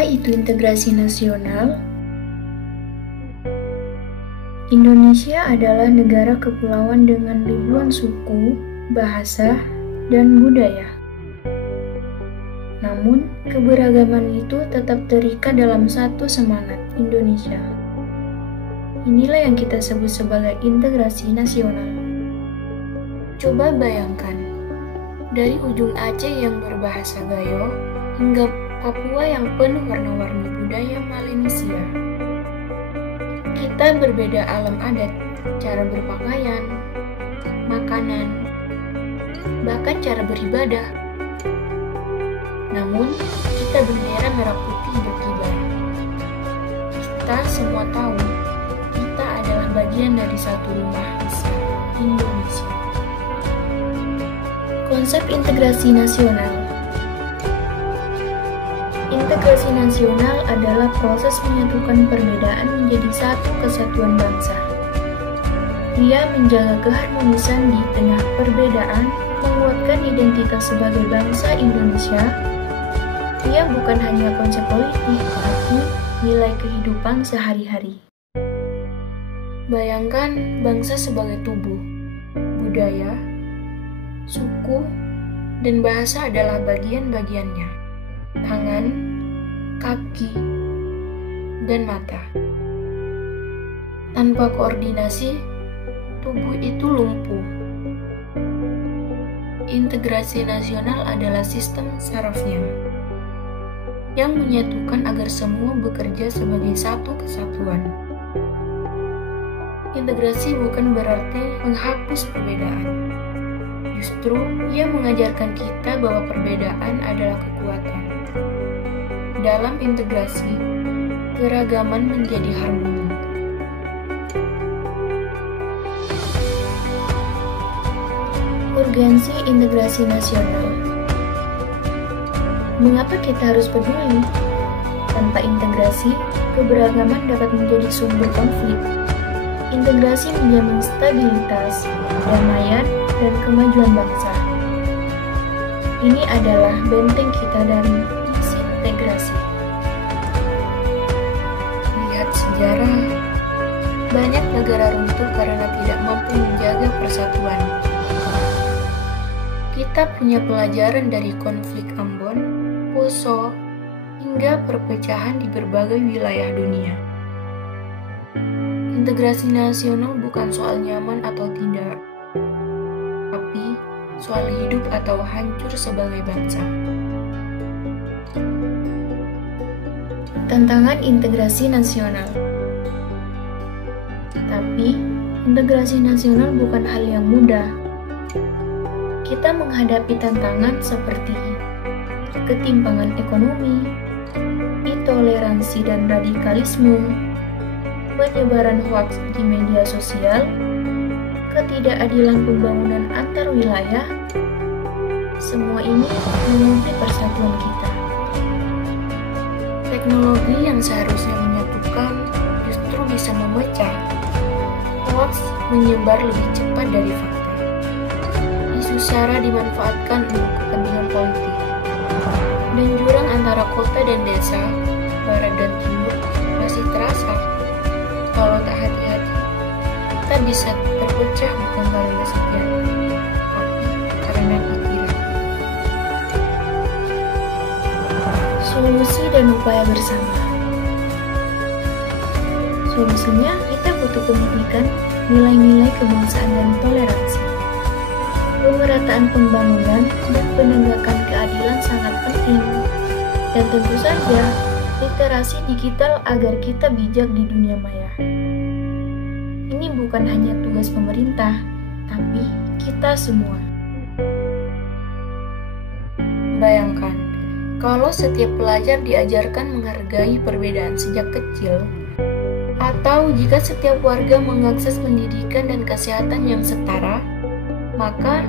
Apa itu integrasi nasional? Indonesia adalah negara kepulauan dengan ribuan suku, bahasa, dan budaya. Namun, keberagaman itu tetap terikat dalam satu semangat Indonesia. Inilah yang kita sebut sebagai integrasi nasional. Coba bayangkan, dari ujung Aceh yang berbahasa Gayo hingga Papua yang penuh warna-warni budaya Melanesia. Kita berbeda alam adat, cara berpakaian, makanan, bahkan cara beribadah. Namun, kita bendera merah putih berkibar. Kita semua tahu, kita adalah bagian dari satu rumah besar, Indonesia. Konsep integrasi nasional. Integrasi nasional adalah proses menyatukan perbedaan menjadi satu kesatuan bangsa. Ia menjaga keharmonisan di tengah perbedaan, menguatkan identitas sebagai bangsa Indonesia. Ia bukan hanya konsep politik, tapi nilai kehidupan sehari-hari. Bayangkan bangsa sebagai tubuh, budaya, suku, dan bahasa adalah bagian-bagiannya. Tangan, kaki, dan mata. Tanpa koordinasi, tubuh itu lumpuh. Integrasi nasional adalah sistem sarafnya yang menyatukan agar semua bekerja sebagai satu kesatuan. Integrasi bukan berarti menghapus perbedaan. Justru, ia mengajarkan kita bahwa perbedaan adalah kekuatan. Dalam integrasi, keragaman menjadi harmoni. Urgensi integrasi nasional. Mengapa kita harus peduli? Tanpa integrasi, keberagaman dapat menjadi sumber konflik. Integrasi menjamin stabilitas, kedamaian, dan kemajuan bangsa. Ini adalah benteng kita dari integrasi. Lihat sejarah, banyak negara runtuh karena tidak mampu menjaga persatuan. Kita punya pelajaran dari konflik Ambon, Poso, hingga perpecahan di berbagai wilayah dunia. Integrasi nasional bukan soal nyaman atau tidak, tapi soal hidup atau hancur sebagai bangsa. Tantangan integrasi nasional. Tapi, integrasi nasional bukan hal yang mudah. Kita menghadapi tantangan seperti ketimpangan ekonomi, intoleransi dan radikalisme, penyebaran hoaks di media sosial, ketidakadilan pembangunan antar wilayah. Semua ini menguji persatuan kita. Teknologi yang seharusnya menyatukan justru bisa memecah. Hoaks menyebar lebih cepat dari fakta. Isu SARA dimanfaatkan untuk kepentingan politik. Dan jurang antara kota dan desa, barat dan timur masih terasa. Kalau tak hati-hati, kita bisa terpecah bukan karena senjata, tapi karena pikiran. Solusi dan upaya bersama. Solusinya, kita butuh pendidikan, nilai-nilai kebangsaan dan toleransi. Pemerataan pembangunan dan penegakan keadilan sangat penting. Dan tentu saja, literasi digital agar kita bijak di dunia maya. Ini bukan hanya tugas pemerintah, tapi kita semua. Bayangkan, kalau setiap pelajar diajarkan menghargai perbedaan sejak kecil, atau jika setiap warga mengakses pendidikan dan kesehatan yang setara, maka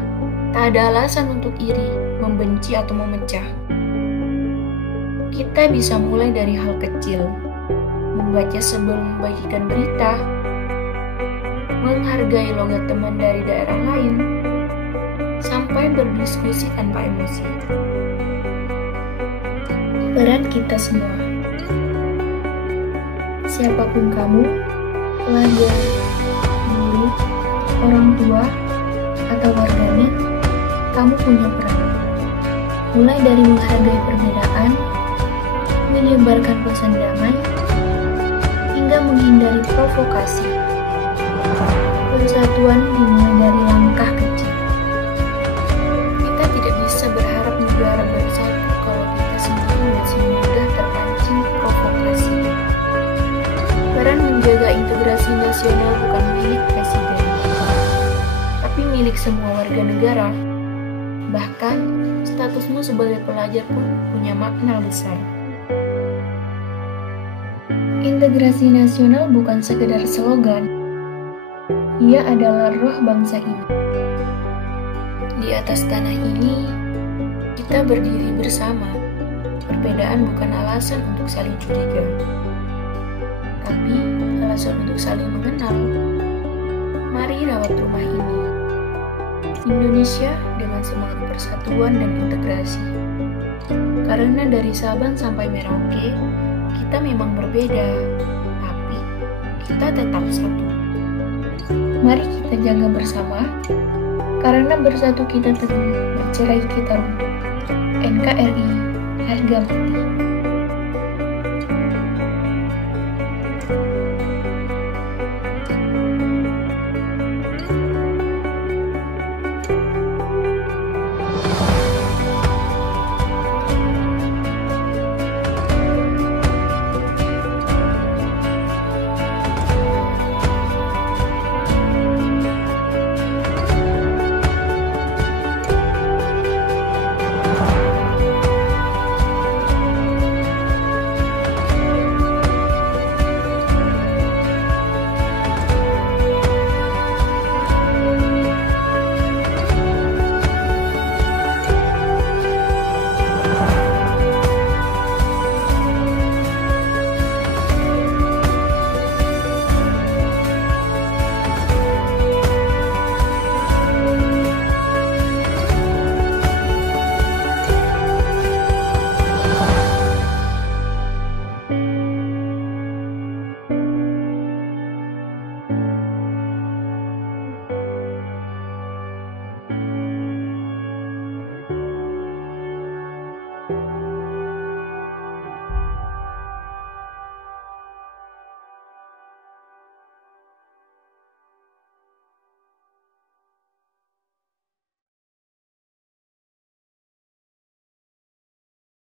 tak ada alasan untuk iri, membenci, atau memecah. Kita bisa mulai dari hal kecil, membaca sebelum membagikan berita, menghargai logat teman dari daerah lain, sampai berdiskusi tanpa emosi. Peran kita semua. siapapun kamu, pelajar, guru, orang tua, atau warganet, kamu punya peran. Mulai dari menghargai perbedaan, menyebarkan pesan damai, hingga menghindari provokasi. Persatuan dimulai dari langkah kecil. Kita tidak bisa berharap negara bersatu kalau kita sendiri masih mudah terpancing provokasi. Peran menjaga integrasi nasional bukan milik presiden, tapi milik semua warga negara. Bahkan, statusmu sebagai pelajar pun punya makna besar. Integrasi nasional bukan sekedar slogan. Ia adalah roh bangsa ini. Di atas tanah ini, kita berdiri bersama. Perbedaan bukan alasan untuk saling curiga, tapi alasan untuk saling mengenal. Mari rawat rumah ini. Indonesia dengan semangat persatuan dan integrasi. Karena dari Sabang sampai Merauke, kita memang berbeda, tapi kita tetap satu. Mari kita jaga bersama, karena bersatu kita teguh, bercerai kita runtuh. NKRI, harga mati.